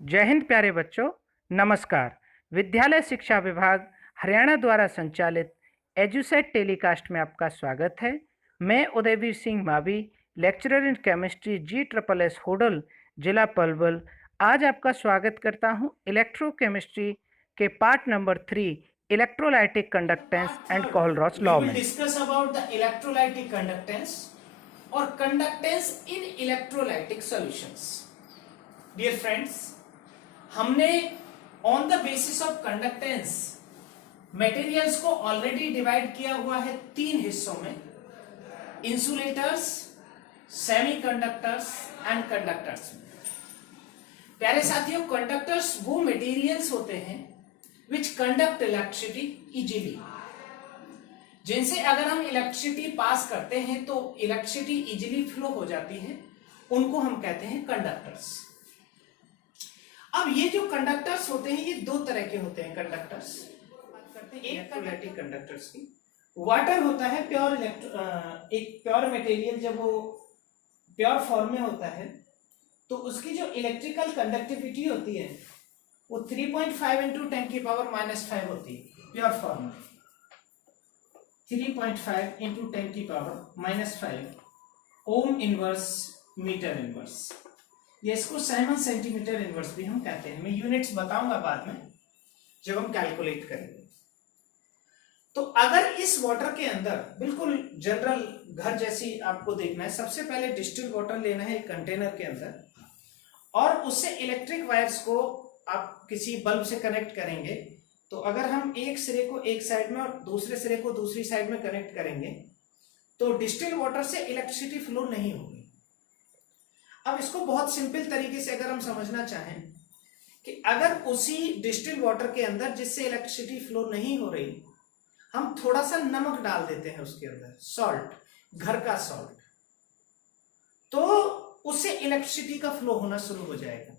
जय हिंद प्यारे बच्चों, नमस्कार। विद्यालय शिक्षा विभाग हरियाणा द्वारा संचालित एजुसेट टेलीकास्ट में आपका स्वागत है। मैं Udayveer Singh Mavi, lecturer in chemistry GSSS Hodal, जिला पलवल, आज आपका स्वागत करता हूं इलेक्ट्रोकेमिस्ट्री के part number 3 electrolytic conductance and Kohlrausch law में। Discuss about the electrolytic conductance और conductance in electrolytic solutions. Dear friends, हमने on the basis of conductance materials को ऑलरेडी डिवाइड किया हुआ है 3 हिस्सों में: इंसुलेटर्स, सेमीकंडक्टर्स एंड कंडक्टर्स। प्यारे साथियों, कंडक्टर्स वो मटेरियल्स होते हैं विच कंडक्ट इलेक्ट्रिसिटी इजीली, जिनसे अगर हम इलेक्ट्रिसिटी पास करते हैं तो इलेक्ट्रिसिटी इजीली फ्लो हो जाती है, उनको हम कहते हैं कंडक्टर्स। अब ये जो कंडक्टर्स होते हैं ये 2 तरह के होते हैं। कंडक्टर्स बात करते हैं इलेक्ट्रोलाइटिक कंडक्टर्स की। वाटर होता है प्योर एक प्योर मटेरियल, जब वो प्योर फॉर्म में होता है तो उसकी जो इलेक्ट्रिकल कंडक्टिविटी होती है वो 3.5 इंटू 10⁻⁻5 होती है प्योर फॉर्म में। 3.5 into 10⁻⁻5 ohm inverse metre inverse, ये इसको साइमन सेंटीमीटर इनवर्स भी हम कहते हैं। मैं यूनिट्स बताऊंगा बाद में जब हम कैलकुलेट करेंगे। तो अगर इस वाटर के अंदर बिल्कुल जनरल घर जैसी आपको देखना है, सबसे पहले डिस्टिल वाटर लेना है एक कंटेनर के अंदर, और उससे इलेक्ट्रिक वायर्स को आप किसी बल्ब से कनेक्ट करेंगे। तो अगर हम एक सिरे को एक साइड में और दूसरे सिरे को दूसरी साइड में कनेक्ट करेंगे तो डिस्टिल वाटर से इलेक्ट्रिसिटी फ्लो नहीं होगी। अब इसको बहुत सिंपल तरीके से अगर हम समझना चाहें कि अगर उसी डिस्टिल वाटर के अंदर जिससे इलेक्ट्रिसिटी फ्लो नहीं हो रही, हम थोड़ा सा नमक डाल देते हैं उसके अंदर, सॉल्ट, घर का सॉल्ट, तो उससे इलेक्ट्रिसिटी का फ्लो होना शुरू हो जाएगा।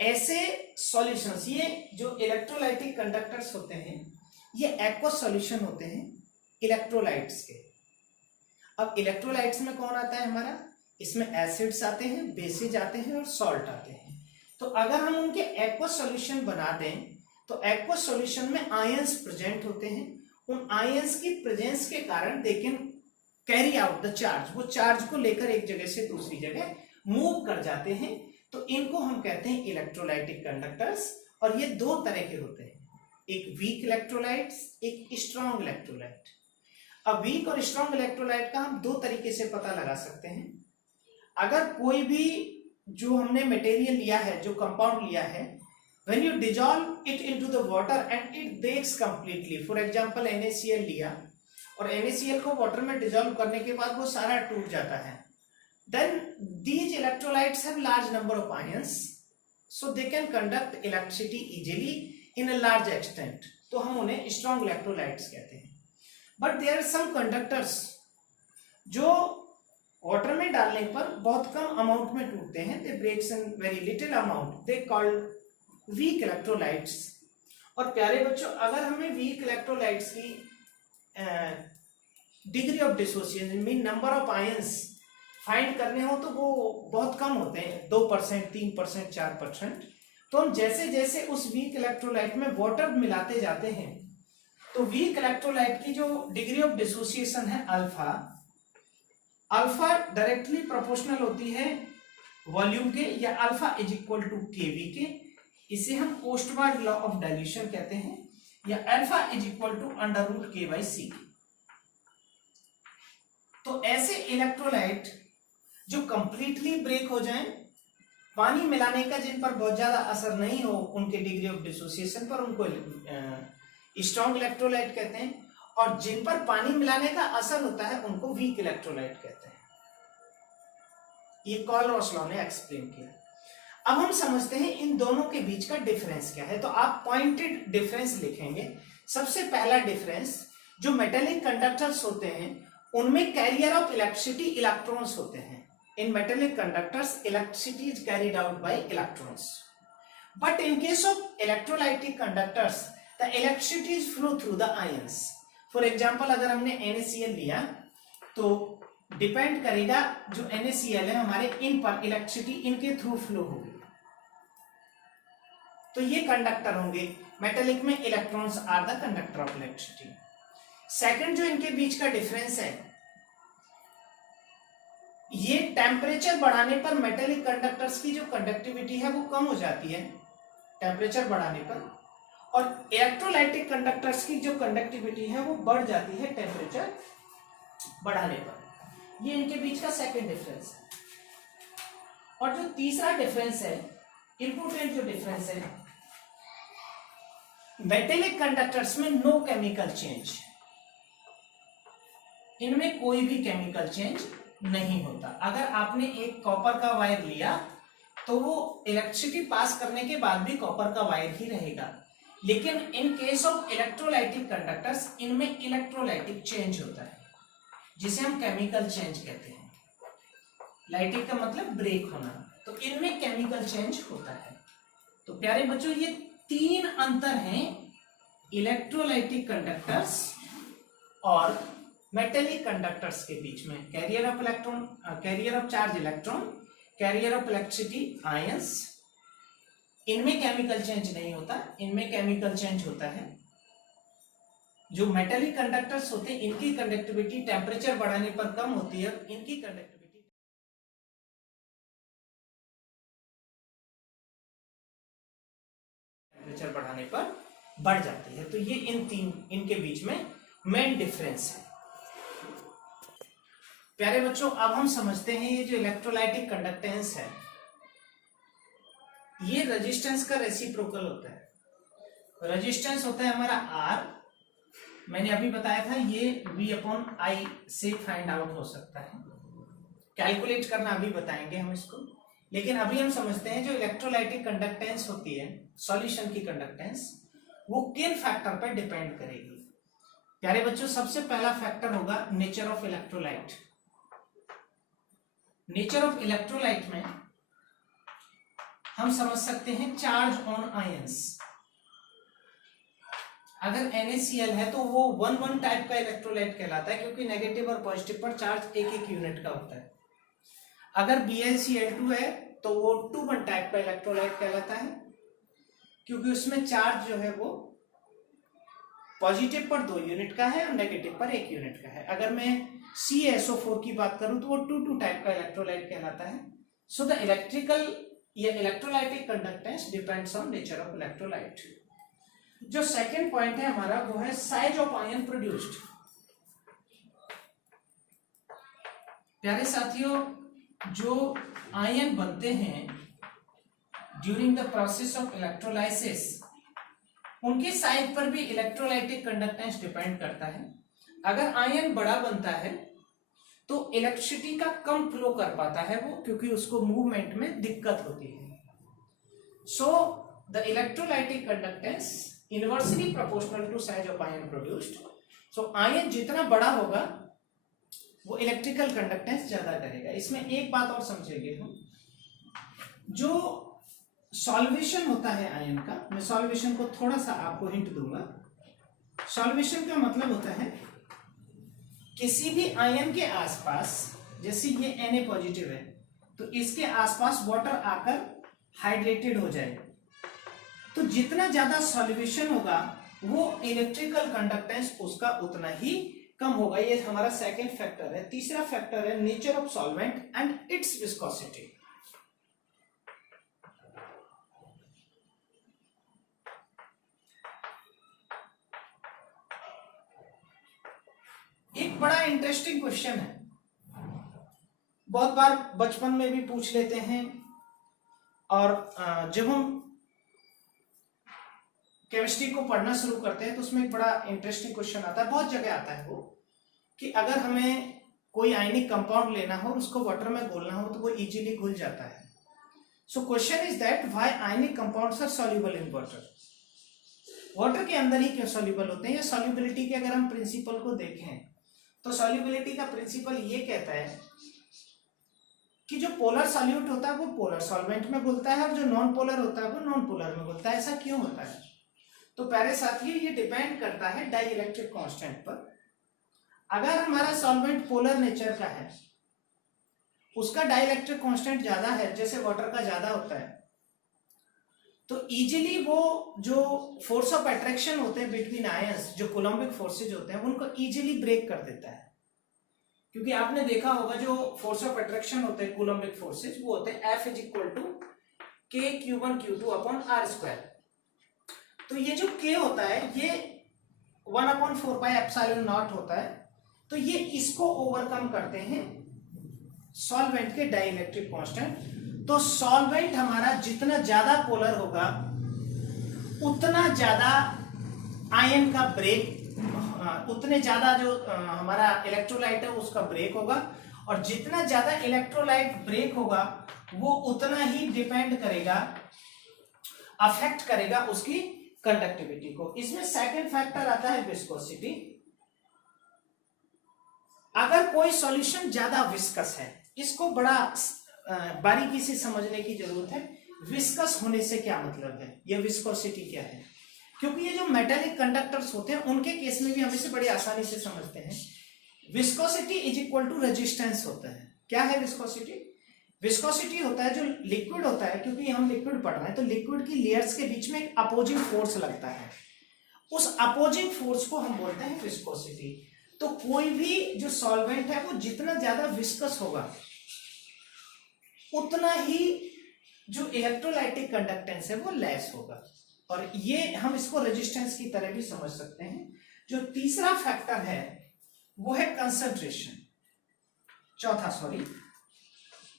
ऐसे सॉल्यूशंस, ये जो इलेक्ट्रोलाइटिक कंडक्टर्स होते हैं ये एक्वस सॉल्यूशन होते हैं इलेक्ट्रोलाइट्स के। अब इलेक्ट्रोलाइट्स में कौन आता है हमारा? इसमें एसिड्स आते हैं, बेसिज आते हैं और सॉल्ट आते हैं। तो अगर हम उनके एक्वस सॉल्यूशन बना दें तो एक्वस सॉल्यूशन में आयंस प्रेजेंट होते हैं। उन आयंस की प्रेजेंस के कारण they can carry out the charge, वो चार्ज को लेकर एक जगह से दूसरी जगह मूव कर जाते हैं। तो इनको हम कहते हैं इलेक्ट्रोलाइटिक कंडक्टर्स। और ये 2 तरह के होते हैं, एक वीक इलेक्ट्रोलाइट, एक स्ट्रॉन्ग इलेक्ट्रोलाइट। अब वीक और स्ट्रॉन्ग इलेक्ट्रोलाइट का हम 2 तरीके से पता लगा सकते हैं। अगर कोई भी जो हमने मटेरियल लिया है, जो कंपाउंड लिया है, when you dissolve it into the water and it breaks completely, for example NaCl लिया और NaCl को वाटर में डिजोल्व करने के बाद वो सारा टूट जाता है, then these electrolytes have large number of ions, so they can conduct electricity easily in a large extent, तो हम उन्हें strong electrolytes कहते हैं। but there are some conductors जो वाटर में डालने पर बहुत कम अमाउंट में टूटते हैं, they breaks in very little amount, they called weak electrolytes। और प्यारे बच्चों, अगर हमें weak electrolytes की degree of dissociation mean number of ions find करने हो तो वो बहुत कम होते हैं, 2%, 3%, 4%। तो हम जैसे जैसे उस वीक इलेक्ट्रोलाइट में वाटर मिलाते जाते हैं तो वीक इलेक्ट्रोलाइट की जो डिग्री ऑफ डिसोसिएशन है अल्फा, अल्फा डायरेक्टली प्रोपोर्शनल होती है वॉल्यूम के, या अल्फा इज इक्वल टू केवी के। इसे हम पोस्टवार्ड लॉ ऑफ डाइल्यूशन कहते हैं, या alpha is equal to √k/c। तो ऐसे इलेक्ट्रोलाइट जो कंप्लीटली ब्रेक हो जाएं, पानी मिलाने का जिन पर बहुत ज्यादा असर नहीं हो उनके डिग्री ऑफ डिसोसिएशन पर, उनको स्ट्रॉन्ग इलेक्ट्रोलाइट कहते हैं। और जिन पर पानी मिलाने का असर होता है उनको वीक इलेक्ट्रोलाइट कहते हैं। ये कोहलरॉस लॉ ने एक्सप्लेन किया। अब हम समझते हैं इन दोनों के बीच का डिफरेंस क्या है। तो आप पॉइंटेड डिफरेंस लिखेंगे। सबसे पहला डिफरेंस, जो मेटेलिक कंडक्टर्स होते हैं उनमें कैरियर ऑफ इलेक्ट्रिसिटी इलेक्ट्रॉन्स होते हैं। इन metallic conductors electricity is carried out by electrons, but in case of electrolytic conductors the electricity is flow through the ions. For example, अगर हमने NaCl लिया तो डिपेंड करेगा जो NaCl है हमारे इन पर इलेक्ट्रिसिटी इनके थ्रू फ्लो होगी। तो ये कंडक्टर होंगे। मेटेलिक में electrons are the conductor of electricity. Second जो इनके बीच का डिफरेंस है, ये टेम्परेचर बढ़ाने पर मेटेलिक कंडक्टर्स की जो कंडक्टिविटी है वो कम हो जाती है टेम्परेचर बढ़ाने पर, और इलेक्ट्रोलाइटिक कंडक्टर्स की जो कंडक्टिविटी है वो बढ़ जाती है टेम्परेचर बढ़ाने पर। ये इनके बीच का सेकंड डिफरेंस है। और जो तीसरा डिफरेंस है, इंपोर्टेंट जो डिफरेंस है, मेटेलिक कंडक्टर्स में नो केमिकल चेंज, इनमें कोई भी केमिकल चेंज नहीं होता। अगर आपने एक कॉपर का वायर लिया तो वो इलेक्ट्रिसिटी पास करने के बाद भी कॉपर का वायर ही रहेगा, लेकिन in case of electrolytic conductors इनमें इलेक्ट्रोलाइटिक चेंज होता है, जिसे हम केमिकल चेंज कहते हैं। लाइटिक का मतलब ब्रेक होना, तो इनमें केमिकल चेंज होता है। तो प्यारे बच्चों, ये तीन अंतर हैं इलेक्ट्रोलाइटिक कंडक्टर्स और मेटेलिक कंडक्टर्स के बीच में। Carrier of electron, carrier of charge electron, carrier of electricity ions, इनमें केमिकल चेंज नहीं होता, इनमें केमिकल चेंज होता है। जो मेटेलिक कंडक्टर्स होते हैं इनकी कंडक्टिविटी टेम्परेचर बढ़ाने पर कम होती है, इनकी कंडक्टिविटी टेम्परेचर बढ़ाने पर बढ़ जाती है। तो ये इनके बीच में मेन डिफरेंस है। प्यारे बच्चों, अब हम समझते हैं ये जो इलेक्ट्रोलाइटिक कंडक्टेंस है ये रेजिस्टेंस का रेसिप्रोकल होता है। रेजिस्टेंस होता है हमारा R, मैंने अभी बताया था ये V/I से फाइंड आउट हो सकता है, कैलकुलेट करना अभी बताएंगे हम इसको। लेकिन अभी हम समझते हैं जो इलेक्ट्रोलाइटिक कंडक्टेंस होती है, सॉल्यूशन की कंडक्टेंस, वो किन फैक्टर पर डिपेंड करेगी। प्यारे बच्चों, सबसे पहला फैक्टर होगा nature of electrolyte. Nature of electrolyte में हम समझ सकते हैं चार्ज ऑन आयंस। अगर NaCl है तो वो 1-1 टाइप का इलेक्ट्रोलाइट कहलाता है, क्योंकि नेगेटिव और पॉजिटिव पर चार्ज एक यूनिट का होता है। अगर BaCl2 है तो वो 2-1 टाइप का इलेक्ट्रोलाइट कहलाता है, क्योंकि उसमें चार्ज जो है वो पॉजिटिव पर 2 यूनिट का है और नेगेटिव पर 1 यूनिट का है। अगर मैं CaSO4 की बात करूं तो वो 2-2 टाइप का इलेक्ट्रोलाइट कहलाता है। सो द इलेक्ट्रिकल या electrolytic conductance depends on nature of electrolyte. जो सेकंड पॉइंट है हमारा वो है साइज ऑफ आयन प्रोड्यूस्ड। प्यारे साथियों, जो आयन बनते हैं during the process of electrolysis, उनके साइज पर भी इलेक्ट्रोलाइटिक कंडक्टेंस डिपेंड करता है। अगर आयन बड़ा बनता है तो इलेक्ट्रिसिटी का कम फ्लो कर पाता है वो, क्योंकि उसको मूवमेंट में दिक्कत होती है। So the electrolytic conductance inversely proportional to size of ion produced. So ion जितना बड़ा होगा वो इलेक्ट्रिकल कंडक्टेंस ज्यादा करेगा। इसमें एक बात और समझेंगे हम, जो सॉल्वेशन होता है आयन का, मैं सॉल्वेशन को थोड़ा सा आपको हिंट दूंगा। सॉल्वेशन का मतलब होता है किसी भी आयन के आसपास, जैसे ये Na पॉजिटिव है तो इसके आसपास वाटर आकर हाइड्रेटेड हो जाए, तो जितना ज्यादा सॉल्वेशन होगा वो इलेक्ट्रिकल कंडक्टेंस उसका उतना ही कम होगा। ये हमारा सेकंड फैक्टर है। तीसरा फैक्टर है nature of solvent and it's viscosity. एक बड़ा इंटरेस्टिंग क्वेश्चन है, बहुत बार बचपन में भी पूछ लेते हैं, और जब हम केमिस्ट्री को पढ़ना शुरू करते हैं तो उसमें एक बड़ा इंटरेस्टिंग क्वेश्चन आता है, बहुत जगह आता है वो, कि अगर हमें कोई आयनिक कंपाउंड लेना हो और उसको वाटर में घोलना हो तो वो इजीली घुल जाता है। So question is that why ionic compounds are soluble in water. Water के अंदर ही क्यों सॉल्युबल होते हैं? या सॉल्युबिलिटी के अगर हम प्रिंसिपल को देखें तो सॉल्युबिलिटी का प्रिंसिपल ये कहता है कि जो पोलर सॉल्यूट होता है वो पोलर सॉल्वेंट में घुलता है और जो नॉन पोलर होता है वो नॉन पोलर में घुलता है। ऐसा क्यों होता है? तो प्यारे साथियों, ये डिपेंड करता है डाइइलेक्ट्रिक कांस्टेंट पर। अगर हमारा सॉल्वेंट पोलर नेचर का है, उसका डाइइलेक्ट्रिक कांस्टेंट ज्यादा है, जैसे वाटर का ज्यादा होता है, तो इजीली वो जो फोर्स ऑफ अट्रैक्शन होते हैं बिटवीन आयंस, जो कोलम्बिक फोर्सेज होते हैं, उनको इजीली ब्रेक कर देता है। क्योंकि आपने देखा होगा जो फोर्स ऑफ अट्रैक्शन होते हैं कोलम्बिक फोर्सेज, वो होते हैं F इज इक्वल टू के Q1 Q2 upon are square. तो ये जो K होता है ये 1/4πε0 होता है। तो ये इसको ओवरकम करते हैं सॉल्वेंट के डाइलेक्ट्रिक कांस्टेंट। तो सॉल्वेंट हमारा जितना ज्यादा पोलर होगा उतना ज्यादा आयन का ब्रेक, उतने ज्यादा जो हमारा इलेक्ट्रोलाइट है उसका ब्रेक होगा, और जितना ज्यादा इलेक्ट्रोलाइट ब्रेक होगा वो उतना ही डिपेंड करेगा, अफेक्ट करेगा उसकी कंडक्टिविटी को। इसमें सेकंड फैक्टर आता है विस्कोसिटी। अगर कोई सॉल्यूशन ज्यादा विस्कस है, इसको बड़ा बारीकी से समझने की जरूरत है। विस्कस होने से क्या मतलब है, ये विस्कोसिटी क्या है? क्योंकि ये जो मेटेलिक कंडक्टर्स होते हैं उनके केस में भी हम इसे बड़ी आसानी से समझते हैं। Viscosity is equal to resistance होता है। क्या है विस्कोसिटी? विस्कोसिटी होता है जो लिक्विड होता है, क्योंकि हम लिक्विड पढ़ रहे हैं तो लिक्विड की लेयर्स के बीच में एक अपोजिंग फोर्स लगता है, उस अपोजिंग फोर्स को हम बोलते हैं विस्कोसिटी। तो कोई भी जो सॉल्वेंट है वो जितना ज्यादा विस्कस होगा उतना ही जो इलेक्ट्रोलाइटिक कंडक्टेंस है वो लेस होगा, और ये हम इसको रेजिस्टेंस की तरह भी समझ सकते हैं। जो तीसरा फैक्टर है वो है कंसंट्रेशन,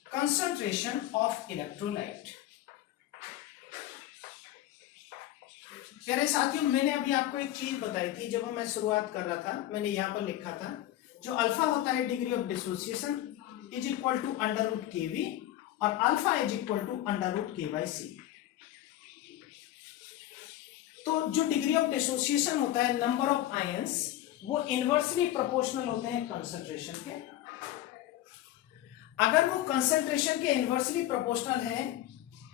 कंसंट्रेशन ऑफ इलेक्ट्रोलाइट। प्यारे साथियों, मैंने अभी आपको एक चीज बताई थी जब मैं शुरुआत कर रहा था, मैंने यहां पर लिखा था जो अल्फा होता है degree of dissociation is equal to √kV और alpha is equal to √k/c। तो जो डिग्री ऑफ डिसोसिएशन होता है, नंबर ऑफ आयंस, वो इनवर्सली प्रोपोर्शनल होते हैं कंसंट्रेशन के। अगर वो कंसंट्रेशन के इनवर्सली प्रोपोर्शनल है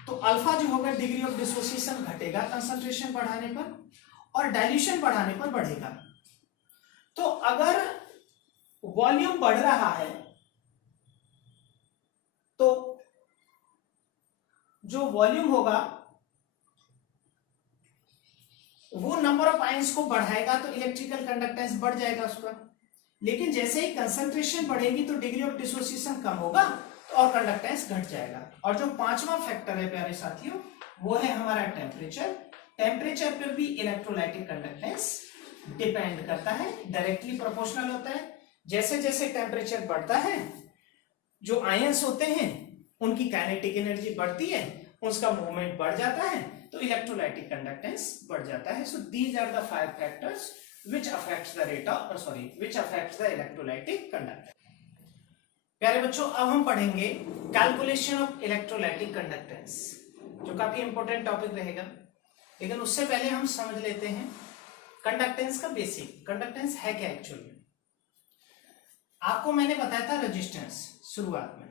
तो अल्फा जो होगा डिग्री ऑफ डिसोसिएशन घटेगा कंसंट्रेशन बढ़ाने पर, और डाइल्यूशन बढ़ाने पर बढ़ेगा। तो अगर वॉल्यूम बढ़ रहा है तो जो वॉल्यूम होगा वो नंबर ऑफ आयंस को बढ़ाएगा, तो इलेक्ट्रिकल कंडक्टेंस बढ़ जाएगा उसका। लेकिन जैसे ही कंसंट्रेशन बढ़ेगी तो डिग्री ऑफ डिसोसिएशन कम होगा तो और कंडक्टेंस घट जाएगा। और जो पांचवा फैक्टर है प्यारे साथियों वो है हमारा टेम्परेचर। टेम्परेचर पर भी इलेक्ट्रोलाइटिक कंडक्टेंस डिपेंड करता है, डायरेक्टली प्रोपोर्शनल होता है। जैसे जैसे टेम्परेचर बढ़ता है जो आयंस होते हैं उनकी काइनेटिक एनर्जी बढ़ती है, उसका मूवमेंट बढ़ जाता है, तो इलेक्ट्रोलाइटिक कंडक्टेंस बढ़ जाता है। So these are the 5 factors which affects the electrolytic conductance। प्यारे बच्चों, अब हम पढ़ेंगे कैलकुलेशन ऑफ इलेक्ट्रोलाइटिक कंडक्टेंस, जो काफी इंपॉर्टेंट टॉपिक रहेगा। लेकिन उससे पहले हम समझ लेते हैं कंडक्टेंस का बेसिक। कंडक्टेंस है क्या एक्चुअल में? आपको मैंने बताया था रेजिस्टेंस शुरुआत में।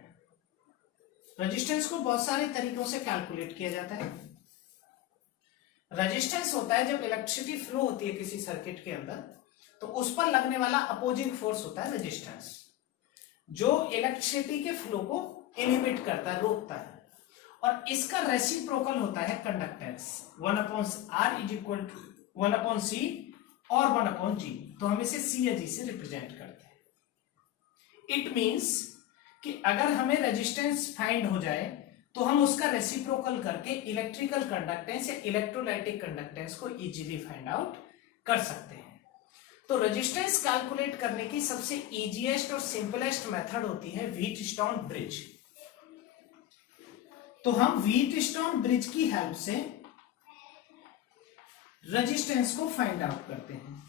रेजिस्टेंस को बहुत सारे तरीकों से कैलकुलेट किया जाता है। रेजिस्टेंस होता है जब इलेक्ट्रिसिटी फ्लो होती है किसी सर्किट के अंदर तो उस पर लगने वाला अपोजिंग फोर्स होता है रेजिस्टेंस, जो इलेक्ट्रिसिटी के फ्लो को इनहिबिट करता है, रोकता है। और इसका रेसिप्रोकल होता है conductance, 1/r is equal to 1/c और 1/g। तो हम इसे c या g से रिप्रेजेंट करते हैं। इट मींस कि अगर हमें रेजिस्टेंस फाइंड हो जाए तो हम उसका रेसिप्रोकल करके इलेक्ट्रिकल कंडक्टेंस या इलेक्ट्रोलाइटिक कंडक्टेंस को इजीली फाइंड आउट कर सकते हैं। तो रेजिस्टेंस कैलकुलेट करने की सबसे इजीएस्ट और सिंपलेस्ट मेथड होती है व्हीटस्टोन ब्रिज। तो हम व्हीटस्टोन ब्रिज की हेल्प से रेजिस्टेंस को फाइंड आउट करते हैं।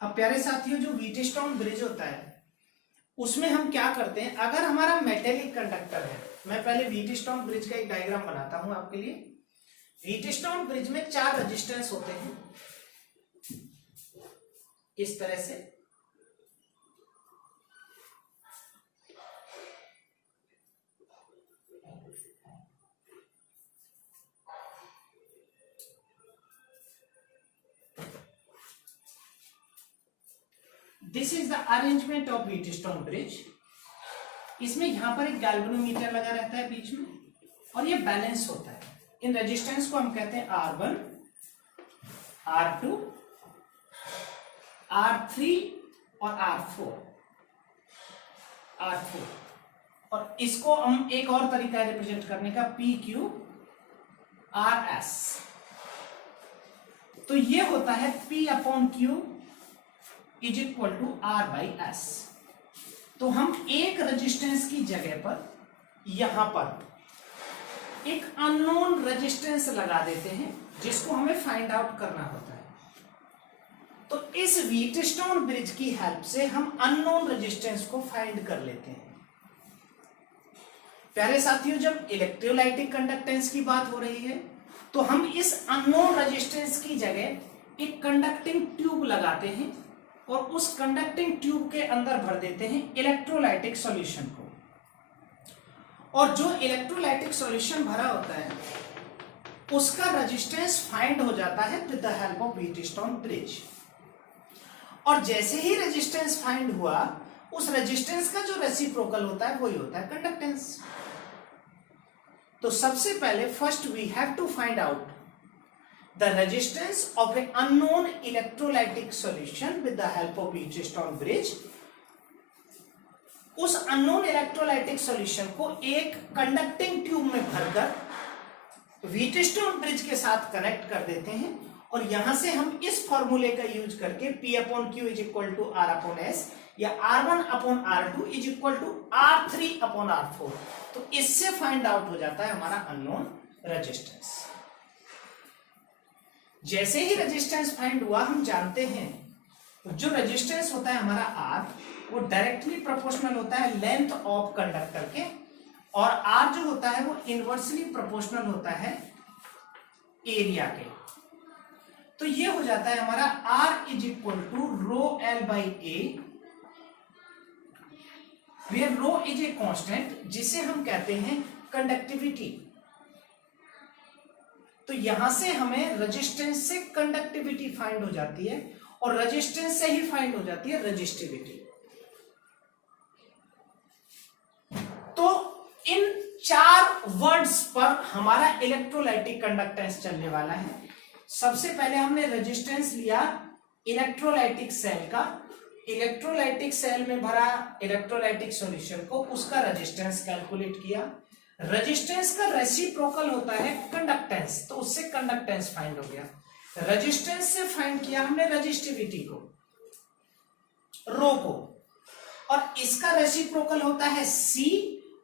अब प्यारे साथियों, जो व्हीटस्टोन ब्रिज होता है उसमें हम क्या करते हैं, अगर हमारा मेटेलिक कंडक्टर है, मैं पहले व्हीटस्टोन ब्रिज का एक डायग्राम बनाता हूं आपके लिए। व्हीटस्टोन ब्रिज में 4 रेजिस्टेंस होते हैं इस तरह से। This is the arrangement of Wheatstone bridge. इसमें यहां पर एक गैल्वेनोमीटर लगा रहता है बीच में और ये बैलेंस होता है। इन रेजिस्टेंस को हम कहते हैं R1, R2, R3 और R4। और इसको हम एक और तरीका रिप्रेजेंट करने का, PQRS। तो ये होता है P/Q is equal to R/S। तो हम एक रेजिस्टेंस की जगह पर यहां पर एक अननोन रेजिस्टेंस लगा देते हैं जिसको हमें फाइंड आउट करना होता है। तो इस व्हीटस्टोन ब्रिज की हेल्प से हम अननोन रेजिस्टेंस को फाइंड कर लेते हैं। प्यारे साथियों, जब इलेक्ट्रोलाइटिक कंडक्टेंस की बात हो रही है तो हम इस अननोन रेजिस्टेंस की जगह एक कंडक्टिंग ट्यूब लगाते हैं और उस कंडक्टिंग ट्यूब के अंदर भर देते हैं इलेक्ट्रोलाइटिक सॉल्यूशन को। और जो इलेक्ट्रोलाइटिक सॉल्यूशन भरा होता है उसका रेजिस्टेंस फाइंड हो जाता है with the help of Wheatstone bridge. और जैसे ही रेजिस्टेंस फाइंड हुआ, उस रेजिस्टेंस का जो रेसिप्रोकल होता है वही होता है कंडक्टेंस। तो सबसे पहले first we have to find out the resistance of a unknown electrolytic solution with the help of Wheatstone bridge. उस अननोन इलेक्ट्रोलाइटिक सॉल्यूशन को एक कंडक्टिंग ट्यूब में भरकर व्हीटस्टोन ब्रिज के साथ कनेक्ट कर देते हैं और यहां से हम इस फॉर्मूले का यूज करके P/Q is equal to R/S या R1/R2 is equal to R3/R4। तो इससे फाइंड आउट हो जाता है हमारा अननोन रेजिस्टेंस। जैसे ही रेजिस्टेंस फाइंड हुआ, हम जानते हैं जो रेजिस्टेंस होता है हमारा R, वो डायरेक्टली प्रोपोर्शनल होता है लेंथ ऑफ कंडक्टर के, और R जो होता है वो इनवर्सली प्रोपोर्शनल होता है एरिया के। तो ये हो जाता है हमारा R is equal to ρL/A, where rho is a constant जिसे हम कहते हैं कंडक्टिविटी। तो यहां से हमें रेजिस्टेंस से कंडक्टिविटी फाइंड हो जाती है और रेजिस्टेंस से ही फाइंड हो जाती है रेजिस्टिविटी। तो इन चार वर्ड्स पर हमारा इलेक्ट्रोलाइटिक कंडक्टेंस चलने वाला है। सबसे पहले हमने रेजिस्टेंस लिया इलेक्ट्रोलाइटिक सेल का, इलेक्ट्रोलाइटिक सेल में भरा इलेक्ट्रोलाइटिक सॉल्यूशन को, उसका रेजिस्टेंस कैलकुलेट किया। रेजिस्टेंस का रेसिप्रोकल होता है कंडक्टेंस, तो उससे कंडक्टेंस फाइंड हो गया। रेजिस्टेंस से फाइंड किया हमने रेजिस्टिविटी को, रो को, और इसका रेसिप्रोकल होता है C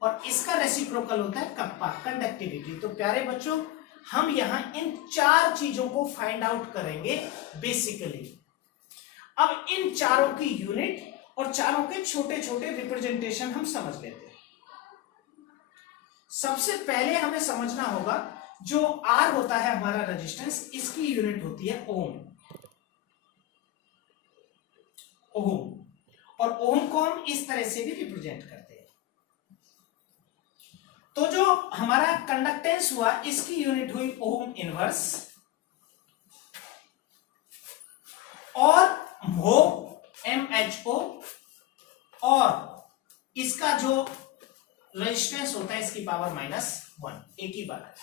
और इसका रेसिप्रोकल होता है कप्पा, कंडक्टिविटी। तो प्यारे बच्चों, हम यहां इन चार चीजों को फाइंड आउट करेंगे बेसिकली। अब इन चारों की यूनिट और चारों के छोटे छोटे रिप्रेजेंटेशन हम समझ लेते हैं। सबसे पहले हमें समझना होगा जो R होता है हमारा रेजिस्टेंस, इसकी यूनिट होती है ओम। और ओम को हम इस तरह से भी रिप्रेजेंट करते हैं। तो जो हमारा कंडक्टेंस हुआ, इसकी यूनिट हुई ओम इनवर्स, और म्हो MHO, और इसका जो रेजिस्टेंस होता है इसकी पावर -1, एक ही बात।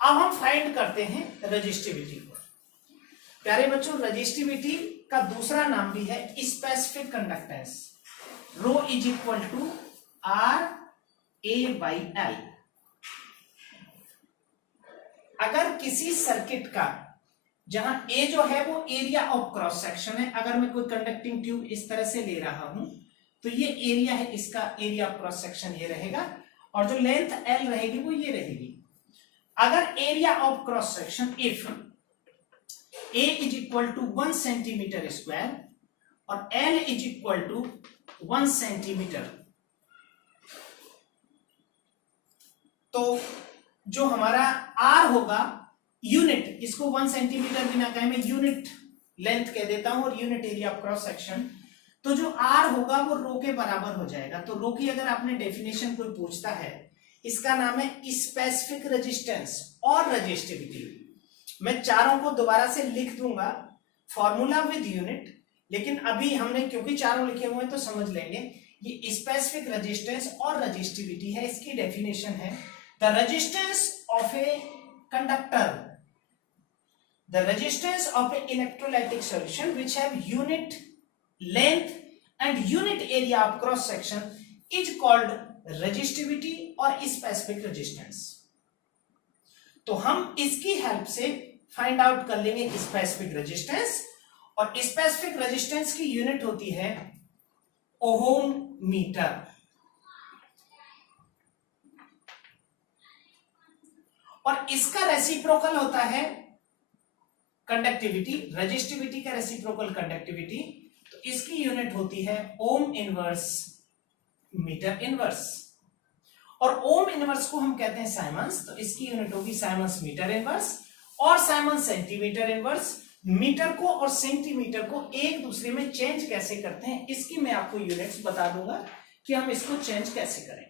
अब हम फाइंड करते हैं रेजिस्टिविटी को। प्यारे बच्चों, रेजिस्टिविटी का दूसरा नाम भी है specific conductance. Rho is equal to RA/L। अगर किसी सर्किट का, जहां A जो है वो एरिया ऑफ क्रॉस सेक्शन है, अगर मैं कोई कंडक्टिंग ट्यूब इस तरह से ले रहा हूं तो ये एरिया है, इसका एरिया ऑफ क्रॉस सेक्शन ये रहेगा, और जो लेंथ L रहेगी वो ये रहेगी। अगर area of cross section if A is equal to 1 centimetre square और L is equal to 1 centimetre, तो जो हमारा R होगा, यूनिट, इसको 1 सेंटीमीटर बिना कहे मैं यूनिट लेंथ कह देता हूं और unit area of cross section, तो जो R होगा वो रो के बराबर हो जाएगा। तो रो की अगर आपने डेफिनेशन कोई पूछता है, इसका नाम है स्पेसिफिक रेजिस्टेंस और रेजिस्टिविटी। मैं चारों को दोबारा से लिख दूंगा, फॉर्मूला विद यूनिट, लेकिन अभी हमने क्योंकि चारों लिखे हुए हैं तो समझ लेंगे। ये स्पेसिफिक रेजिस्टेंस और रेजिस्टिविटी है, इसकी डेफिनेशन है the resistance of a conductor, the resistance of a electrolytic solution which have unit length and unit area of cross section is called resistivity or specific resistance. तो हम इसकी help से find out कर लेंगे specific resistance, और specific resistance की unit होती है ओम मीटर। और इसका रेसिप्रोकल होता है कंडक्टिविटी, रेजिस्टिविटी का रेसिप्रोकल कंडक्टिविटी, तो इसकी यूनिट होती है ओम इनवर्स मीटर इनवर्स। और ओम इनवर्स को हम कहते हैं साइमंस, तो इसकी यूनिट होगी साइमंस मीटर इनवर्स और साइमंस सेंटीमीटर इनवर्स। मीटर को और सेंटीमीटर को एक दूसरे में चेंज कैसे करते हैं, इसकी मैं आपको यूनिट्स बता दूंगा कि हम इसको चेंज कैसे करेंगे।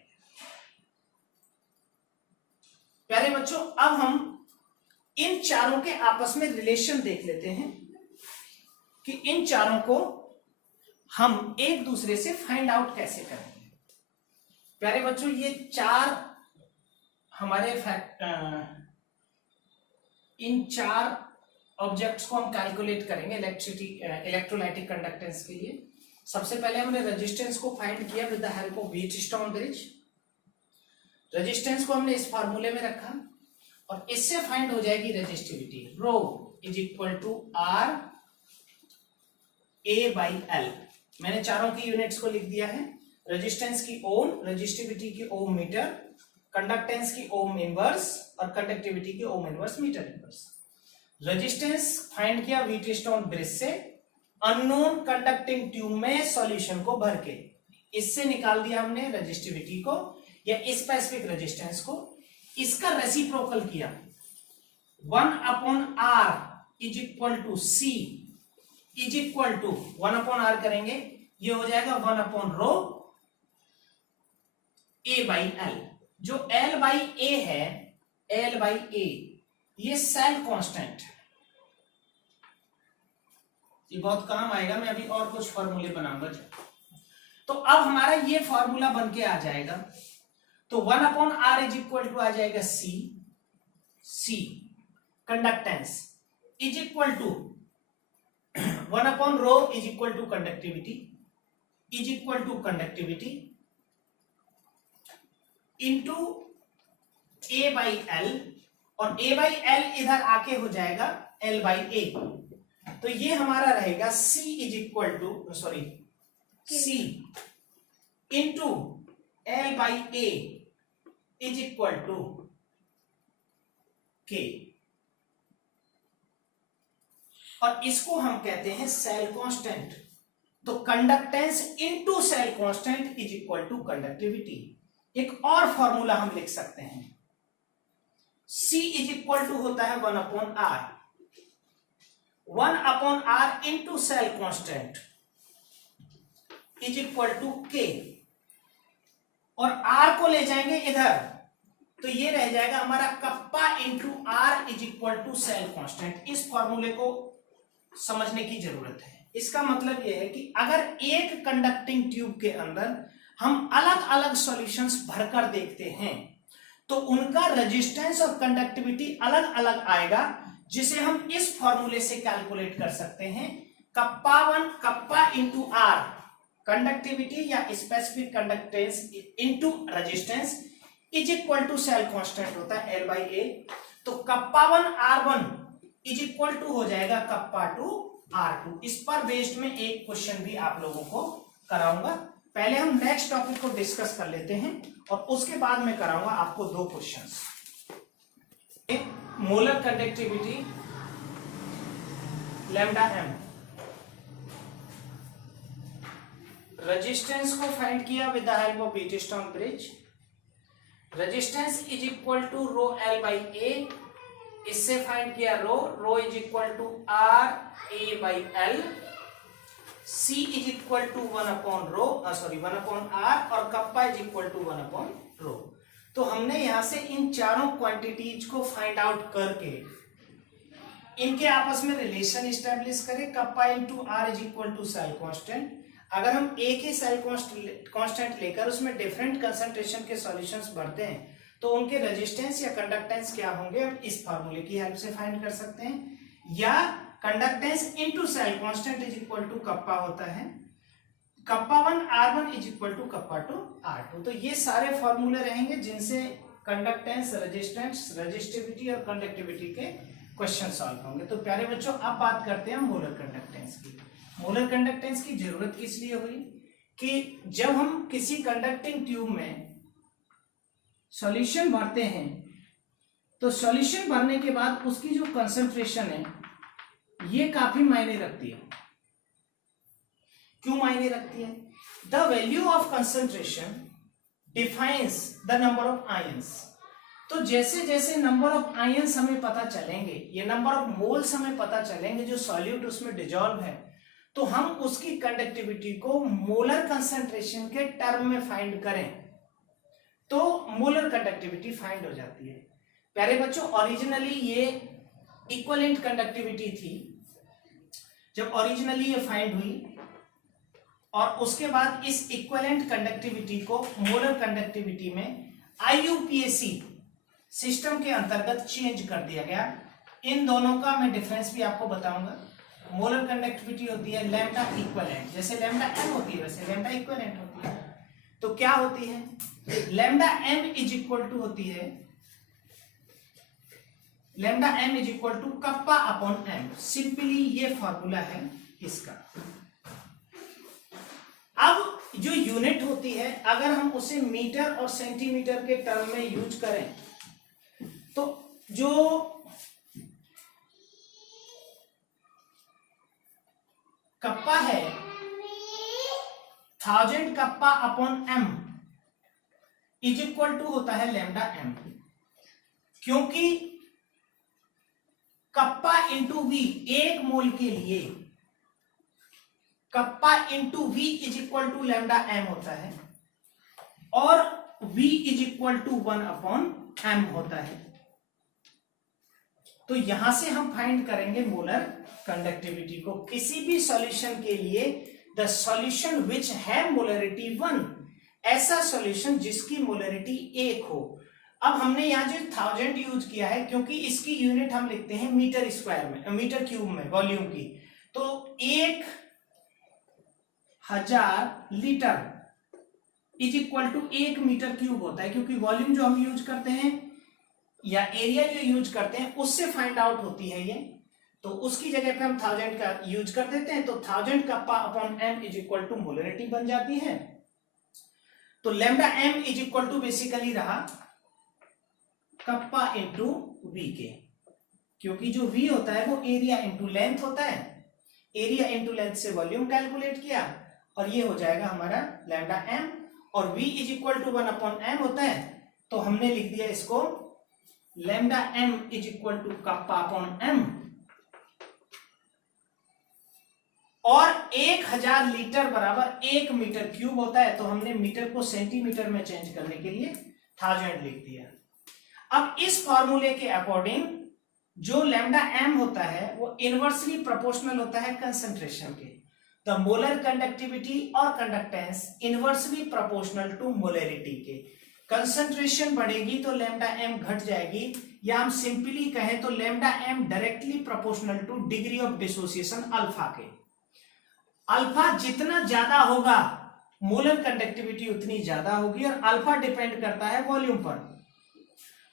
प्यारे बच्चों, अब हम इन चारों के आपस में रिलेशन देख लेते हैं कि इन चारों को हम एक दूसरे से फाइंड आउट कैसे करेंगे। प्यारे बच्चों, ये चार हमारे इन चार ऑब्जेक्ट्स को हम कैलकुलेट करेंगे इलेक्ट्रोलाइटिक कंडक्टेंस के लिए। सबसे पहले हमने रेजिस्टेंस को फाइंड किया with the help of Wheatstone bridge. Resistance को हमने इस फार्मूले में रखा और इससे फाइंड हो जाएगी resistivity, rho is equal to R A by L. मैंने चारों की यूनिट्स को लिख दिया है, रेजिस्टेंस की ओम, रेजिस्टिविटी की ओम मीटर, कंडक्टेंस की ओम इनवर्स और कंडक्टिविटी की ohm inverse metre inverse. Resistance find किया व्हीटस्टोन ब्रिज से, अननोन कंडक्टिंग ट्यूब में सॉल्यूशन को भर के, इससे निकाल दिया हमने रेजिस्टिविटी को या स्पेसिफिक रेजिस्टेंस को। इसका रेसिप्रोकल किया 1/r is equal to C is equal to 1/r करेंगे, ये हो जाएगा 1/रो ए बाई एल। जो एल बाई ए है, एल बाई ए, ये सेल कांस्टेंट, ये बहुत काम आएगा, मैं अभी और कुछ फॉर्मूले बनाऊंगा। तो अब हमारा ये फॉर्मूला बन के आ जाएगा, तो 1/r इज इक्वल टू आ जाएगा C, C conductance is equal to 1/रो is equal to conductivity is equal to conductivity into A by L, और ए बाई एल इधर आके हो जाएगा एल बाई ए। तो ये हमारा रहेगा C is equal to sorry C into L by A is equal to K, और इसको हम कहते हैं सेल कांस्टेंट। तो conductance into cell constant is equal to conductivity. एक और फॉर्मूला हम लिख सकते हैं, C इज इक्वल टू होता है 1/r, 1/r into cell constant is equal to K, और r को ले जाएंगे इधर, तो ये रह जाएगा हमारा kappa into r is equal to cell constant. इस फॉर्मूले को समझने की जरूरत है। इसका मतलब यह है कि अगर एक कंडक्टिंग ट्यूब के अंदर हम अलग अलग सॉल्यूशंस भरकर देखते हैं तो उनका रेजिस्टेंस और कंडक्टिविटी अलग अलग आएगा, जिसे हम इस फॉर्मूले से कैलकुलेट कर सकते हैं। कप्पा इंटू आर कंडक्टिविटी या specific conductance into resistance is equal to cell constant होता है एल बाई ए। तो कप्पा1 R1 इज इक्वल टू हो जाएगा कप्पा2 R2। इस पर बेस्ड में एक क्वेश्चन भी आप लोगों को कराऊंगा। पहले हम नेक्स्ट टॉपिक को डिस्कस कर लेते हैं और उसके बाद में कराऊंगा आपको दो questions. Molar conductivity lambda M, resistance को फाइंड किया with the help of Wheatstone bridge. Resistance is equal to rho L by A, इससे फाइंड किया rho is equal to R A by L. C is equal to 1/रो 1/r और kappa is equal to 1/रो। तो हमने यहां से इन चारों क्वांटिटीज को फाइंड आउट करके इनके आपस में रिलेशन एस्टेब्लिश करें। Kappa into R is equal to cell constant. अगर हम एक ही सेल कांस्टेंट लेकर उसमें डिफरेंट कंसंट्रेशन के सॉल्यूशंस भरते हैं तो उनके रेजिस्टेंस या कंडक्टेंस क्या होंगे हम इस फार्मूले की हेल्प से फाइंड कर सकते हैं, या conductance into cell constant is equal to kappa होता है, kappa 1 R1 is equal to kappa 2 R2। तो ये सारे फॉर्मूले रहेंगे जिनसे कंडक्टेंस, रेजिस्टेंस, रेजिस्टिविटी और कंडक्टिविटी के क्वेश्चन सॉल्व होंगे। तो प्यारे बच्चों अब बात करते हैं मोलर कंडक्टेंस की। मोलर कंडक्टेंस की जरूरत किस लिए हुई कि जब हम किसी कंडक्टिंग ट्यूब में सॉल्यूशन भरते हैं तो सॉल्यूशन भरने के बाद उसकी जो कंसंट्रेशन है ये काफी मायने रखती है। क्यों मायने रखती है? The value of concentration defines the number of ions. तो जैसे जैसे नंबर ऑफ आयंस हमें पता चलेंगे, ये नंबर ऑफ मोल्स हमें पता चलेंगे जो सॉल्यूट उसमें डिजॉल्व है, तो हम उसकी कंडक्टिविटी को मोलर कंसंट्रेशन के टर्म में फाइंड करें तो मोलर कंडक्टिविटी फाइंड हो जाती है। प्यारे बच्चों ओरिजिनली ये इक्विवेलेंट कंडक्टिविटी थी जब ओरिजिनली ये फाइंड हुई, और उसके बाद इस इक्विवेलेंट कंडक्टिविटी को मोलर कंडक्टिविटी में IUPAC सिस्टम के अंतर्गत चेंज कर दिया गया। इन दोनों का मैं डिफरेंस भी आपको बताऊंगा। मोलर कंडक्टिविटी होती है लैम्डा इक्विवेलेंट, जैसे लैम्डा m होती है वैसे लैम्डा इक्विवेलेंट होती है। तो क्या होती है? Lambda m is equal to होती है, lambda m is equal to kappa upon m। Simply ये फॉर्मूला है इसका। अब जो यूनिट होती है अगर हम उसे मीटर और सेंटीमीटर के टर्म में यूज करें तो जो कप्पा है 1000 kappa upon m is equal to होता है लैम्डा m, क्योंकि कप्पा इंटू वी एक मोल के लिए kappa into V is equal to lambda m होता है और v is equal to 1 upon m होता है। तो यहां से हम फाइंड करेंगे मोलर कंडक्टिविटी को किसी भी सॉल्यूशन के लिए। द सॉल्यूशन विच है मोलरिटी 1, ऐसा सॉल्यूशन जिसकी मोलरिटी 1 हो। अब हमने यहां जो 1000 यूज किया है क्योंकि इसकी यूनिट हम लिखते हैं मीटर स्क्वायर में, मीटर क्यूब में वॉल्यूम की। तो 1000 litre is equal to 1 metre cube होता है, क्योंकि वॉल्यूम जो हम यूज करते हैं या एरिया जो यूज करते हैं उससे फाइंड आउट होती है ये। तो उसकी जगह पे हम 1000 का यूज कर देते हैं, तो 1000 kappa upon m is equal to molarity बन जाती है। तो lambda m is equal to basically रहा कप्पा इंटू वी के, क्योंकि जो v होता है वो एरिया इंटू लेंथ होता है। एरिया इंटू लेंथ से वॉल्यूम कैलकुलेट किया और ये हो जाएगा हमारा लैम्डा m, और v is equal to 1 upon m होता है। तो हमने लिख दिया इसको lambda m is equal to kappa upon m, और 1000 लीटर बराबर 1 मीटर क्यूब होता है। तो हमने मीटर को सेंटीमीटर में चेंज करने के लिए 1000 लिख दिया। अब इस फॉर्मूले के अकॉर्डिंग जो लैम्डा m होता है वो इनवर्सली प्रोपोर्शनल होता है कंसंट्रेशन के। द मोलर कंडक्टिविटी और conductance inversely proportional to molarity के। कंसंट्रेशन बढ़ेगी तो लैम्डा m घट जाएगी, या हम सिंपली कहें तो lambda m directly proportional two degree of dissociation alpha के। अल्फा जितना ज्यादा होगा मोलर कंडक्टिविटी उतनी ज्यादा होगी, और अल्फा डिपेंड करता है वॉल्यूम पर।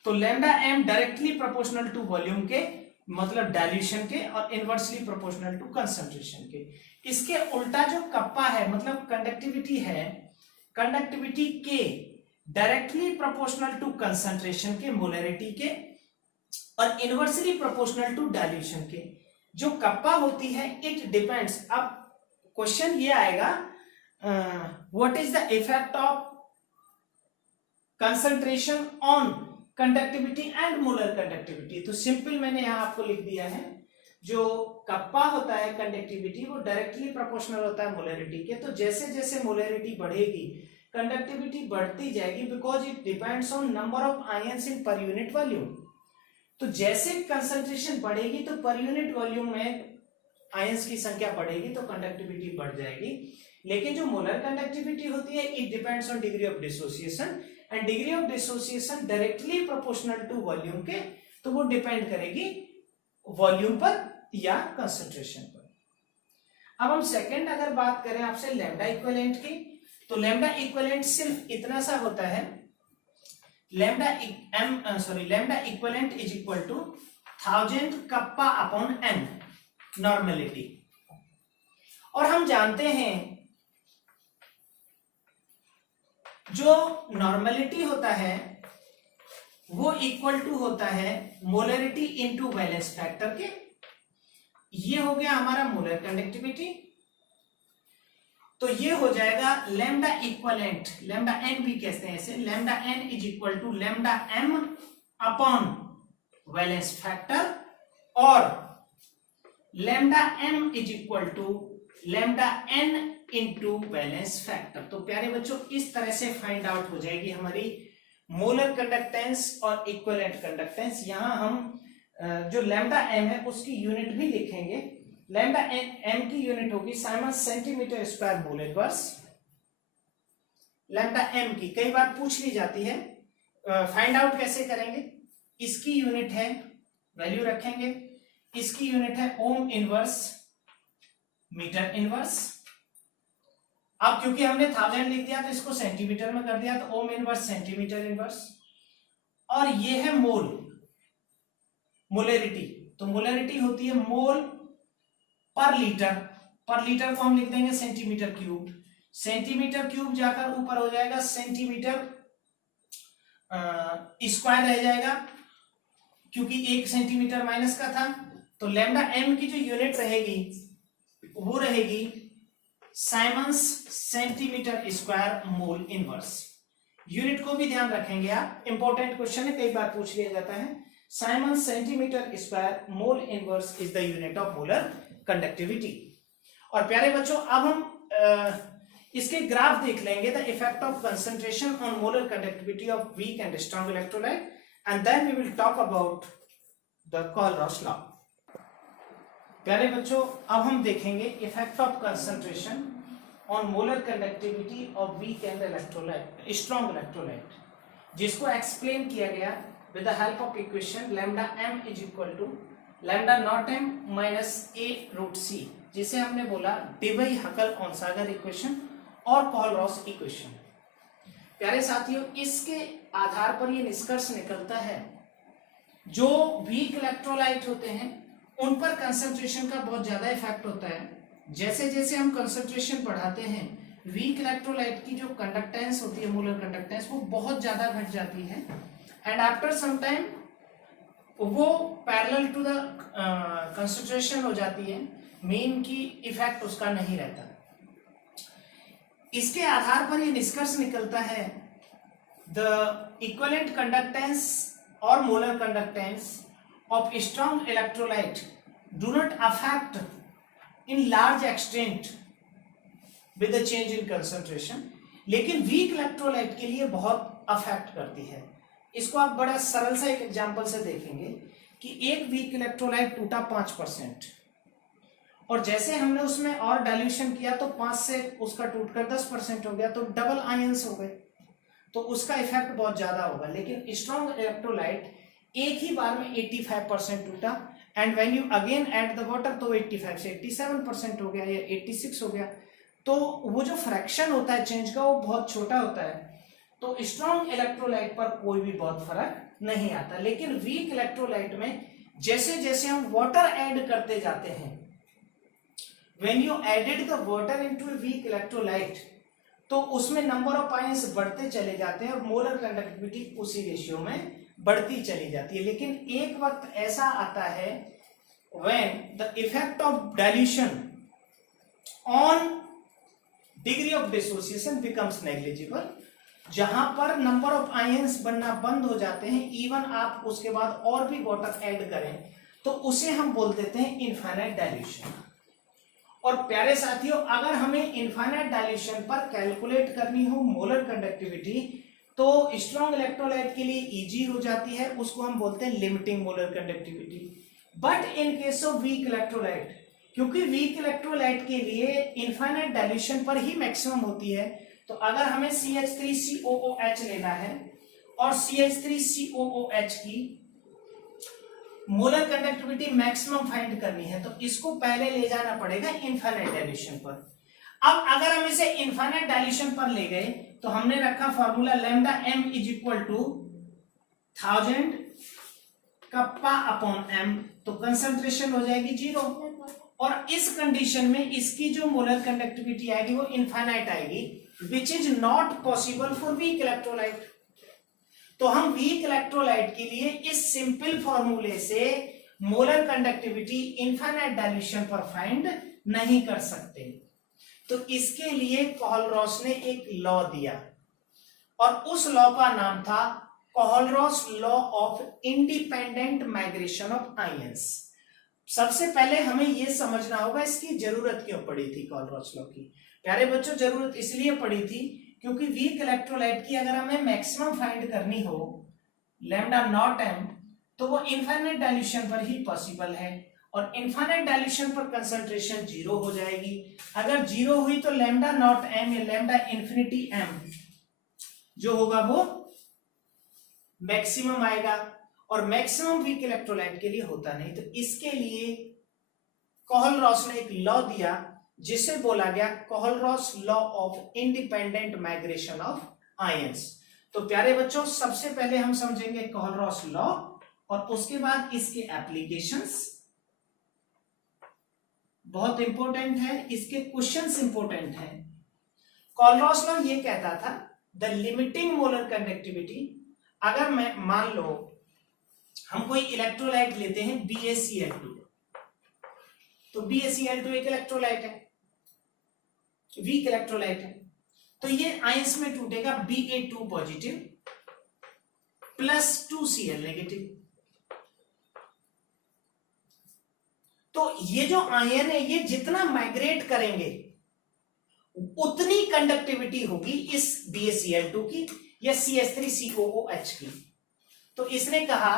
तो lambda m directly proportional to volume के, मतलब डाइल्यूशन के, और इनवर्सली प्रोपोर्शनल टू कंसंट्रेशन के। इसके उल्टा जो कप्पा है मतलब कंडक्टिविटी है, कंडक्टिविटी के डायरेक्टली प्रोपोर्शनल टू कंसंट्रेशन के, मोलरिटी के, और इनवर्सली प्रोपोर्शनल टू डाइल्यूशन के। जो कप्पा होती है इट डिपेंड्स। अब क्वेश्चन ये आएगा what is the effect of concentration on conductivity and molar conductivity. तो सिंपल मैंने यहां आपको लिख दिया है, जो कप्पा होता है कंडक्टिविटी वो डायरेक्टली प्रोपोर्शनल होता है मोलरिटी के। तो जैसे जैसे मोलरिटी बढ़ेगी कंडक्टिविटी बढ़ती जाएगी, because it depends on number of ions in per unit volume. तो जैसे कंसंट्रेशन बढ़ेगी तो पर यूनिट वॉल्यूम में आयंस की संख्या बढ़ेगी तो कंडक्टिविटी बढ़ जाएगी। लेकिन जो मोलर कंडक्टिविटी होती है it depends on degree of dissociation, and degree of dissociation directly proportional to volume के, तो वो डिपेंड करेगी वॉल्यूम पर या कंसंट्रेशन पर। अब हम सेकंड अगर बात करें आपसे लैम्डा इक्विवेलेंट की, तो लैम्डा इक्विवेलेंट सिर्फ इतना सा होता है, lambda equivalent is equal to 1000 kappa upon N normality. और हम जानते हैं जो नॉर्मेलिटी होता है वो इक्वल टू होता है मोलरिटी इनटू वैलेंस फैक्टर के। ये हो गया हमारा मोलर कंडक्टिविटी, तो ये हो जाएगा लैम्डा इक्विवेलेंट, लैम्डा एन भी कहते हैं इसे, lambda N is equal to lambda M upon valence factor, और lambda M is equal to lambda N into valence factor. तो प्यारे बच्चों इस तरह से फाइंड आउट हो जाएगी हमारी मोलर कंडक्टेंस और इक्विवेलेंट कंडक्टेंस। यहां हम जो लैम्डा एम है उसकी यूनिट भी लिखेंगे। लैम्डा एम की यूनिट होगी siemens centimetre square mole inverse. Lambda M की कई बार पूछ ली जाती है, फाइंड आउट कैसे करेंगे, इसकी यूनिट है, वैल्यू रखेंगे, इसकी यूनिट है ओम इनवर्स मीटर इनवर्स। अब क्योंकि हमने 1000 लिख दिया तो इसको सेंटीमीटर में कर दिया, तो ओम इनवर्स सेंटीमीटर इनवर्स, और ये है मोल, मोलरिटी, तो मोलरिटी होती है मोल पर लीटर, पर लीटर को हम लिख देंगे सेंटीमीटर क्यूब, सेंटीमीटर क्यूब जाकर ऊपर हो जाएगा सेंटीमीटर स्क्वायर रह जाएगा क्योंकि 1 सेंटीमीटर माइनस का था। तो लैम्डा एम की जो यूनिट रहेगी वो रहेगी siemens centimetre square mole inverse. Unit को भी ध्यान रखेंगे आप, इंपॉर्टेंट क्वेश्चन है, कई बार पूछ लिया जाता है। Siemens centimetre square mole inverse is the unit of molar conductivity. और प्यारे बच्चों अब हम इसके ग्राफ देख लेंगे, the effect of concentration on molar conductivity of weak and strong electrolyte, and then we will talk about the Kohlrausch's law. प्यारे बच्चों अब हम देखेंगे effect of concentration on molar conductivity of weak and electrolyte, strong electrolyte, जिसको explain किया गया with the help of equation lambda M is equal to lambda naught M minus A root C, जिसे हमने बोला डेबई हकल ऑनसागर इक्वेशन और कोलरॉस equation. प्यारे साथियों इसके आधार पर यह निष्कर्ष निकलता है जो वीक इलेक्ट्रोलाइट होते हैं उन पर कंसंट्रेशन का बहुत ज्यादा इफेक्ट होता है। जैसे जैसे हम कंसंट्रेशन बढ़ाते हैं वीक इलेक्ट्रोलाइट की जो कंडक्टेंस होती है, मोलर कंडक्टेंस, वो बहुत ज्यादा घट जाती है, एंड आफ्टर सम टाइम वो पैरेलल टू द कंसंट्रेशन हो जाती है, मीन की इफेक्ट उसका नहीं रहता। इसके आधार पर ये निष्कर्ष निकलता है द इक्विवेलेंट कंडक्टेंस और molar conductance of strong electrolyte do not affect in large extent with the change in concentration, लेकिन वीक इलेक्ट्रोलाइट के लिए बहुत अफेक्ट करती है। इसको आप बड़ा सरल सा एक एग्जांपल से देखेंगे कि एक वीक इलेक्ट्रोलाइट टूटा 5%, और जैसे हमने उसमें और डाइल्यूशन किया तो 5 से उसका टूटकर 10% हो गया, तो डबल आयंस हो गए, तो उसका इफेक्ट बहुत ज्यादा होगा। लेकिन स्ट्रॉन्ग इलेक्ट्रोलाइट एक ही बार में 85% टूटा, and when you again add the water तो 85 से 87% हो गया या 86 हो गया, तो वो जो फ्रैक्शन होता है चेंज का वो बहुत छोटा होता है। तो स्ट्रॉन्ग इलेक्ट्रोलाइट पर कोई भी बहुत फर्क नहीं आता। लेकिन वीक इलेक्ट्रोलाइट में जैसे जैसे हम वाटर ऐड करते जाते हैं, when you added the water into a weak electrolyte, तो उसमें नंबर ऑफ आयंस बढ़ते चले जाते हैं और मोलर कंडक्टिविटी उसी रेशियो में बढ़ती चली जाती है। लेकिन एक वक्त ऐसा आता है when the effect of dilution on degree of dissociation becomes negligible, जहां पर नंबर ऑफ आयंस बनना बंद हो जाते हैं, इवन आप उसके बाद और भी वाटर ऐड करें तो उसे हम बोल देते हैं इनफाइनाइट डाइल्यूशन। और प्यारे साथियों अगर हमें इनफाइनाइट डाइल्यूशन पर कैलकुलेट करनी हो मोलर कंडक्टिविटी तो स्ट्रॉन्ग इलेक्ट्रोलाइट के लिए इजी हो जाती है, उसको हम बोलते हैं limiting molar conductivity. But in case of weak electrolyte, क्योंकि वीक इलेक्ट्रोलाइट के लिए इनफाइनाइट डाइल्यूशन पर ही मैक्सिमम होती है, तो अगर हमें CH3COOH लेना है और CH3COOH की मोलर कंडक्टिविटी मैक्सिमम फाइंड करनी है, तो इसको पहले ले जाना पड़ेगा इनफाइनाइट डाइल्यूशन पर। अब अगर हम इसे इनफाइनाइट डाइल्यूशन पर ले गए तो हमने रखा formula lambda m is equal to 1000 kappa upon m, तो कंसंट्रेशन हो जाएगी 0। और इस कंडीशन में इसकी जो मोलर कंडक्टिविटी आएगी वो इनफाइनाइट आएगी, which is not possible for week electrolyte. तो हम वीक इलेक्ट्रोलाइट के लिए इस सिंपल फॉर्मूले से मोलर कंडक्टिविटी इनफाइनाइट डाइल्यूशन पर फाइंड नहीं कर सकते। तो इसके लिए कोहलरॉस ने एक लॉ दिया और उस लॉ का नाम था Kohlrausch law of independent migration of ions. सबसे पहले हमें यह समझना होगा इसकी जरूरत क्यों पड़ी थी कोहलरॉस लॉ की। प्यारे बच्चों, जरूरत इसलिए पड़ी थी क्योंकि वीक इलेक्ट्रोलाइट की अगर हमें मैक्सिमम फाइंड करनी हो लैम्डा नॉट m, तो वो इनफाइनाइट डाइल्यूशन पर ही पॉसिबल है और इनफाइनाइट डाइल्यूशन पर कंसंट्रेशन 0 हो जाएगी। अगर 0 हुई तो लैम्डा नॉट m या लैम्डा इंफिनिटी m जो होगा वो मैक्सिमम आएगा और मैक्सिमम वीक इलेक्ट्रोलाइट के लिए होता नहीं। तो इसके लिए कोहलरॉस ने एक लॉ दिया जिसे बोला गया Kohlrausch law of independent migration of ions. तो प्यारे बच्चों, सबसे पहले हम समझेंगे कोहलरॉस लॉ और उसके बाद इसके एप्लीकेशंस बहुत इंपॉर्टेंट है, इसके क्वेश्चंस इंपॉर्टेंट है। कोहलरॉस लॉ ये कहता था द लिमिटिंग मोलर कंडक्टिविटी, अगर मैं मान लो हम कोई इलेक्ट्रोलाइट लेते हैं BaCl2, तो BaCl2 एक इलेक्ट्रोलाइट है, वीक इलेक्ट्रोलाइट है, तो ये आयंस में टूटेगा Ba2 positive plus 2Cl negative. तो ये जो आयन है ये जितना माइग्रेट करेंगे उतनी कंडक्टिविटी होगी इस BaCl2 की या CH3COOH की। तो इसने कहा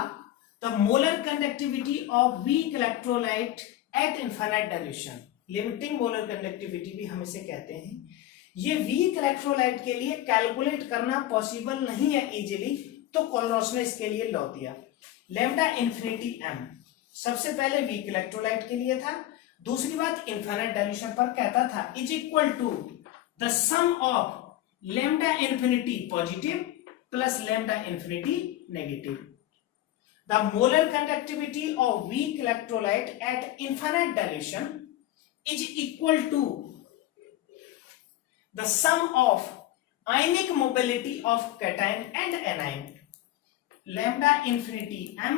the molar conductivity of weak electrolyte at infinite dilution, limiting molar conductivity भी हम इसे कहते हैं, ये वीक इलेक्ट्रोलाइट के लिए कैलकुलेट करना पॉसिबल नहीं है इजीली। तो कोहलरॉस ने इसके लिए लॉ दिया लैम्डा इंफिनिटी m। सबसे पहले वीक इलेक्ट्रोलाइट के लिए था, दूसरी बात इनफाइनाइट डाइल्यूशन पर कहता था is equal to the sum of lambda infinity positive plus lambda infinity negative. The molar conductivity of weak electrolyte at infinite dilution is equal to the sum of ionic mobility of cation and anion. Lambda infinity m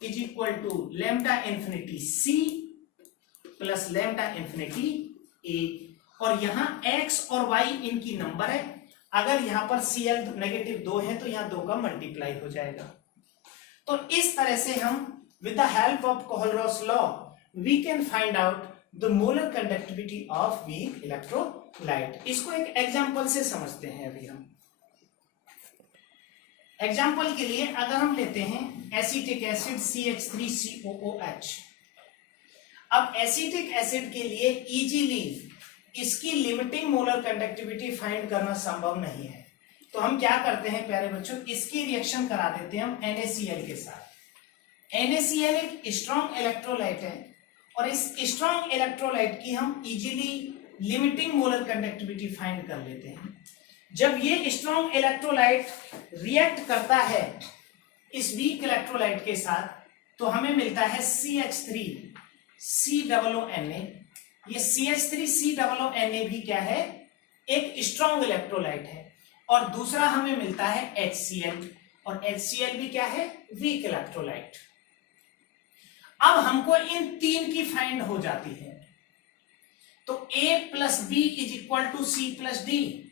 is equal to lambda infinity c plus lambda infinity a। और यहां x और y इनकी number है, अगर यहां पर Cl negative 2 है तो यहां 2 का मल्टीप्लाई हो जाएगा। तो इस तरह से हम with the help of Kohlrausch law we can find out the molar conductivity of weak electrolyte। इसको एक एग्जांपल से समझते हैं। अभी हम एग्जांपल के लिए अगर हम लेते हैं एसिटिक एसिड CH3COOH। अब एसिटिक एसिड के लिए इजीली इसकी लिमिटिंग मोलर कंडक्टिविटी फाइंड करना संभव नहीं है, तो हम क्या करते हैं प्यारे बच्चों, इसकी रिएक्शन करा देते हैं हम NaCl के साथ। NaCl एक स्ट्रॉन्ग इलेक्ट्रोलाइट है और इस स्ट्रॉन्ग इलेक्ट्रोलाइट की हम easily limiting molar conductivity find कर लेते हैं। जब ये स्ट्रॉन्ग इलेक्ट्रोलाइट रिएक्ट करता है इस वीक इलेक्ट्रोलाइट के साथ तो हमें मिलता है CH3COONA। ये CH3COONA भी क्या है, एक स्ट्रॉन्ग इलेक्ट्रोलाइट है। और दूसरा हमें मिलता है HCl, और HCl भी क्या है, वीक इलेक्ट्रोलाइट। अब हमको इन तीन की फाइंड हो जाती है, तो A plus B is equal to C plus D.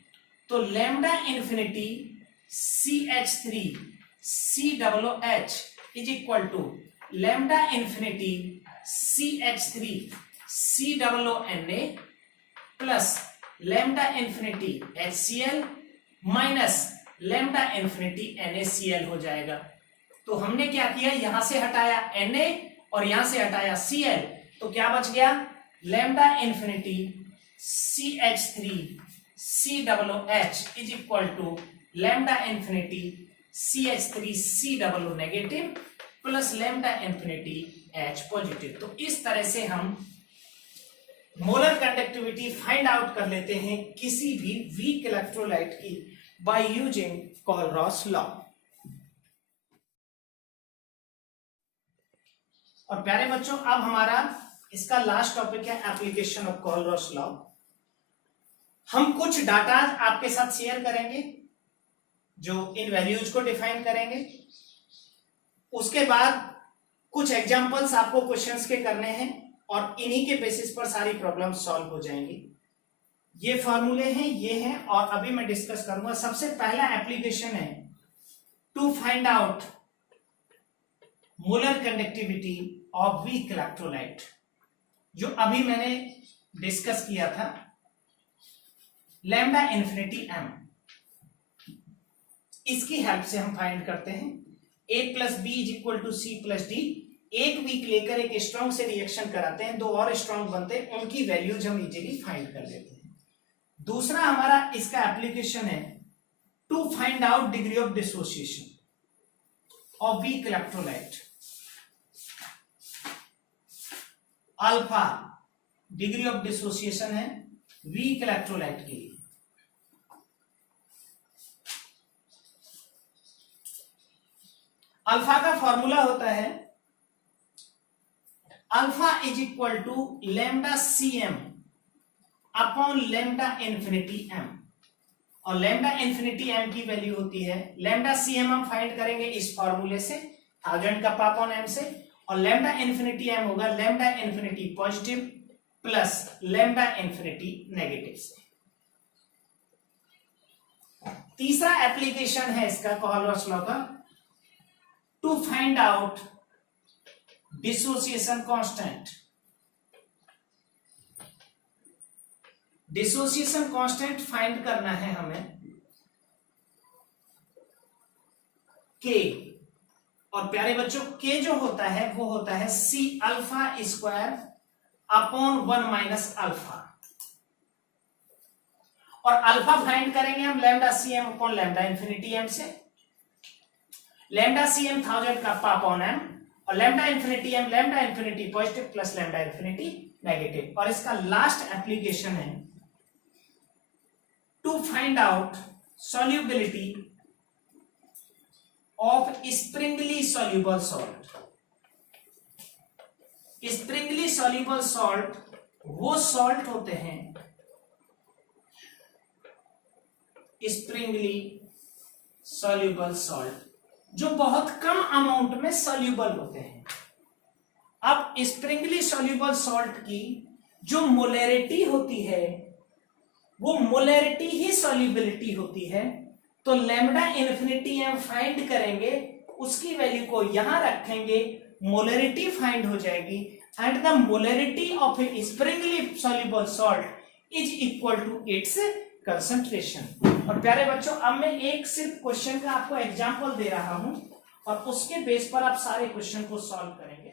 तो lambda infinity CH3 COOH is equal to lambda infinity CH3 COONA plus lambda infinity HCl minus lambda infinity NaCl हो जाएगा। तो हमने क्या किया, यहां से हटाया Na और यहां से हटाया Cl, तो क्या बच गया, lambda infinity CH3 COOH is equal to lambda infinity CH3COO negative plus lambda infinity H positive. तो इस तरह से हम मोलर कंडक्टिविटी फाइंड आउट कर लेते हैं किसी भी वीक इलेक्ट्रोलाइट की बाय यूजिंग कोलरॉस लॉ। और प्यारे बच्चों, अब हमारा इसका लास्ट टॉपिक है एप्लीकेशन ऑफ कोलरॉस लॉ। हम कुछ डाटा आपके साथ शेयर करेंगे जो इन वैल्यूज को डिफाइन करेंगे। उसके बाद कुछ एग्जांपल्स आपको क्वेश्चंस के करने हैं और इन्हीं के बेसिस पर सारी प्रॉब्लम सॉल्व हो जाएंगी। ये फॉर्मूले हैं, ये हैं, और अभी मैं डिस्कस करूंगा। सबसे पहला एप्लीकेशन है to find out molar conductivity of weak electrolyte, जो अभी मैंने डिस्कस किया था, लैम्डा इंफिनिटी m। इसकी हेल्प से हम फाइंड करते हैं A plus B is equal to C plus D. एक वीक लेकर एक स्ट्रॉन्ग से रिएक्शन कराते हैं, दो और स्ट्रॉन्ग बनते हैं, उनकी वैल्यूज हम इजीली फाइंड कर लेते हैं। दूसरा हमारा इसका एप्लीकेशन है to find out degree of dissociation of weak electrolyte. Alpha degree of dissociation है वीक इलेक्ट्रोलाइट के लिए। अल्फा का फॉर्मूला होता है alpha is equal to lambda CM upon lambda infinity m, और लैम्डा इंफिनिटी m की value होती है लैम्डा CM हम फाइंड करेंगे इस फॉर्मूले से 1000 का पाप ऑन m से, और लैम्डा इंफिनिटी m होगा lambda infinity positive plus lambda infinity negative से। तीसरा एप्लीकेशन है इसका कोलरॉस लॉ का to find out dissociation constant. Dissociation constant find करना है हमें K, और प्यारे बच्चों K जो होता है वो होता है C alpha square upon 1 minus alpha, और अल्फा फाइंड करेंगे हम lambda CM upon lambda infinity m से। लैम्डा CM 1000 का पाप ऑन m, और lambda infinity m lambda infinity positive plus lambda infinity negative. और इसका लास्ट एप्लीकेशन है to find out solubility of sparingly soluble salt. Sparingly soluble salt वो सॉल्ट होते हैं स्प्रिंगली सॉल्युबल सॉल्ट जो बहुत कम अमाउंट में सॉल्युबल होते हैं। अब स्प्रिंगली सॉल्युबल सॉल्ट की जो मोलैरिटी होती है वो मोलैरिटी ही सॉल्युबिलिटी होती है, तो लैम्डा इंफिनिटी m फाइंड करेंगे, उसकी वैल्यू को यहां रखेंगे, मोलैरिटी फाइंड हो जाएगी, and the molarity of a sparingly soluble salt is equal to its concentration. और प्यारे बच्चों, अब मैं एक सिर्फ क्वेश्चन का आपको एग्जांपल दे रहा हूं और उसके बेस पर आप सारे क्वेश्चन को सॉल्व करेंगे।